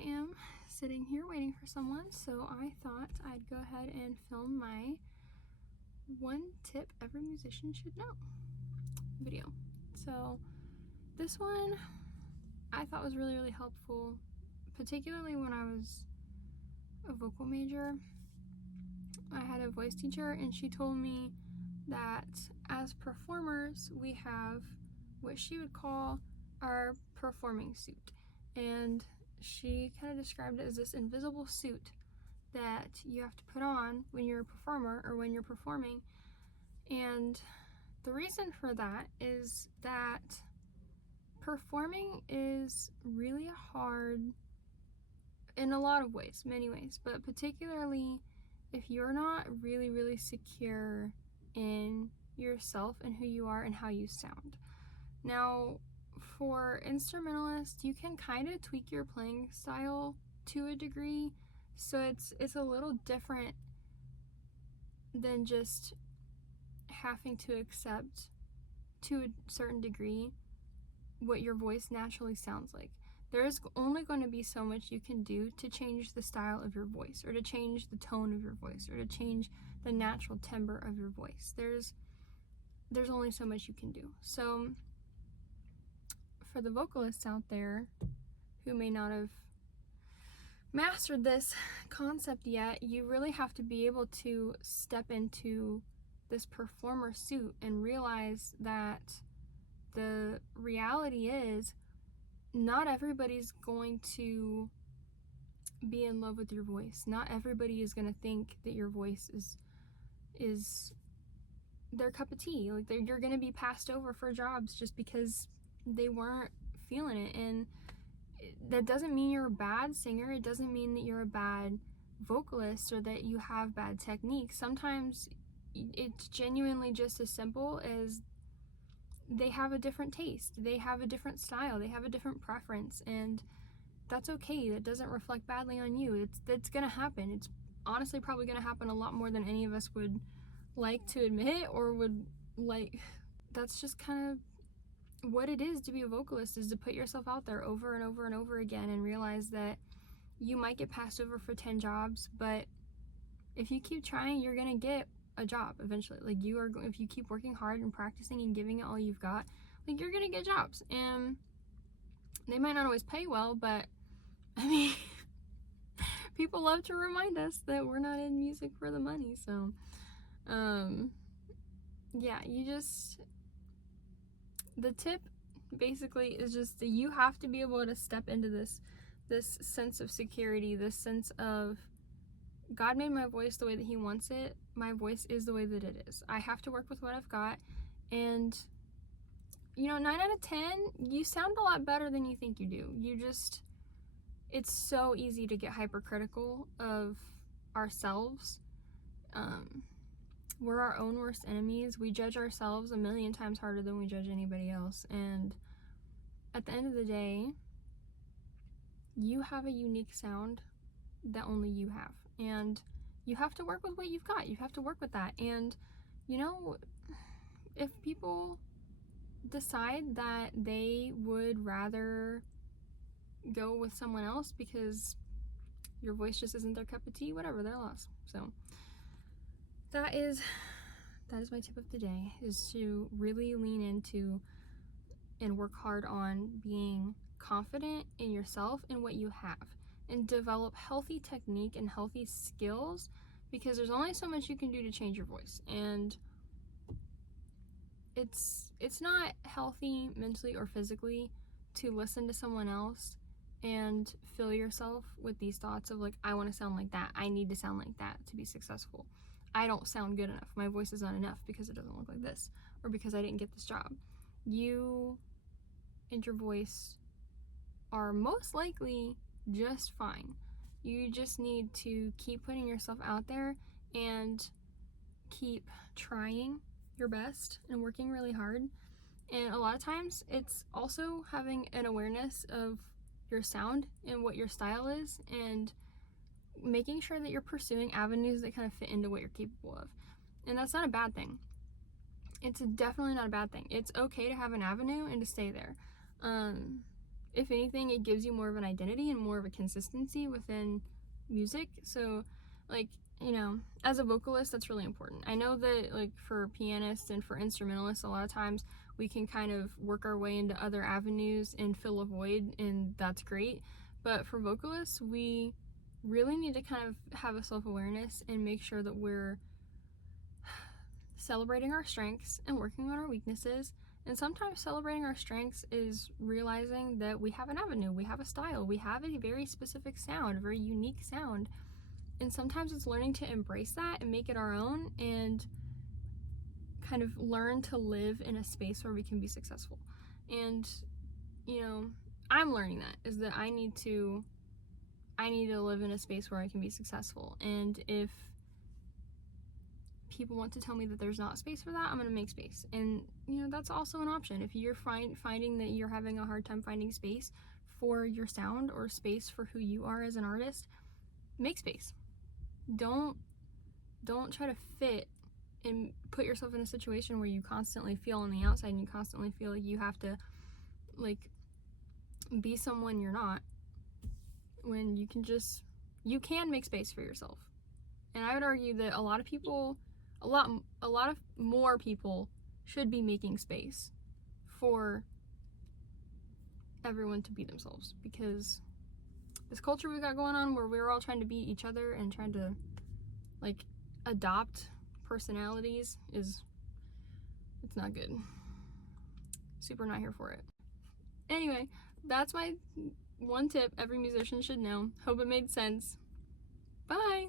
am sitting here waiting for someone, so I thought I'd go ahead and film my one tip every musician should know video. So this one I thought was really helpful, particularly when I was a vocal major. I had a voice teacher and she told me that as performers we have what she would call our performing suit, and she kind of described it as this invisible suit that you have to put on when you're a performer or when you're performing. And the reason for that is that performing is really hard in a lot of ways, many ways, but particularly if you're not really secure in yourself and who you are and how you sound. Now, for instrumentalists, you can kind of tweak your playing style to a degree, so it's a little different than just having to accept to a certain degree what your voice naturally sounds like. There is only going to be so much you can do to change the style of your voice, or to change the tone of your voice, or to change the natural timbre of your voice. There's only so much you can do. So for the vocalists out there who may not have mastered this concept yet, you really have to be able to step into this performer suit and realize that the reality is not everybody's going to be in love with your voice. Not everybody is going to think that your voice is their cup of tea. Like, you're going to be passed over for jobs just because they weren't feeling it. And that doesn't mean you're a bad singer. It doesn't mean that you're a bad vocalist or that you have bad technique. Sometimes it's genuinely just as simple as they have a different taste, they have a different style, they have a different preference, and that's okay. That doesn't reflect badly on you. It's gonna happen. It's honestly probably gonna happen a lot more than any of us would like to admit or would like. That's just kind of what it is to be a vocalist, is to put yourself out there over and over and over again and realize that you might get passed over for 10 jobs, but if you keep trying, you're gonna get a job eventually. Like, if you keep working hard and practicing and giving it all you've got, like, you're gonna get jobs. And they might not always pay well, but I mean, people love to remind us that we're not in music for the money. So yeah, the tip basically is just that you have to be able to step into this sense of security, this sense of, God made my voice the way that he wants it. My voice is the way that it is. I have to work with what I've got. And, 9 out of 10, you sound a lot better than you think you do. It's so easy to get hypercritical of ourselves. We're our own worst enemies. We judge ourselves a million times harder than we judge anybody else. And at the end of the day, you have a unique sound that only you have. And you have to work with what you've got. You have to work with that. And, if people decide that they would rather go with someone else because your voice just isn't their cup of tea, whatever, their loss. So that is my tip of the day, is to really lean into and work hard on being confident in yourself and what you have, and develop healthy technique and healthy skills, because there's only so much you can do to change your voice. And it's not healthy mentally or physically to listen to someone else and fill yourself with these thoughts of, like, I want to sound like that, I need to sound like that to be successful, I don't sound good enough, my voice is not enough because it doesn't look like this, or because I didn't get this job. You and your voice are most likely just fine. You just need to keep putting yourself out there and keep trying your best and working really hard. And a lot of times it's also having an awareness of your sound and what your style is, and making sure that you're pursuing avenues that kind of fit into what you're capable of. And that's not a bad thing. It's definitely not a bad thing. It's okay to have an avenue and to stay there. if anything, it gives you more of an identity and more of a consistency within music. So, like, you know, as a vocalist, that's really important. I know that, like, for pianists and for instrumentalists, a lot of times we can kind of work our way into other avenues and fill a void, and that's great. But for vocalists, we really need to kind of have a self-awareness and make sure that we're celebrating our strengths and working on our weaknesses. And sometimes celebrating our strengths is realizing that we have an avenue, we have a style, we have a very specific sound, a very unique sound. And sometimes it's learning to embrace that and make it our own and kind of learn to live in a space where we can be successful. And, you know, I'm learning that, is that I need to live in a space where I can be successful. And if people want to tell me that there's not space for that, I'm gonna make space. And, you know, that's also an option. If you're finding that you're having a hard time finding space for your sound or space for who you are as an artist, make space. Don't try to fit and put yourself in a situation where you constantly feel on the outside and you constantly feel like you have to, like, be someone you're not, when you can make space for yourself. And I would argue that a lot of more people should be making space for everyone to be themselves, because this culture we got going on where we're all trying to be each other and trying to, like, adopt personalities it's not good. Super not here for it. Anyway, that's my one tip every musician should know. Hope it made sense. Bye!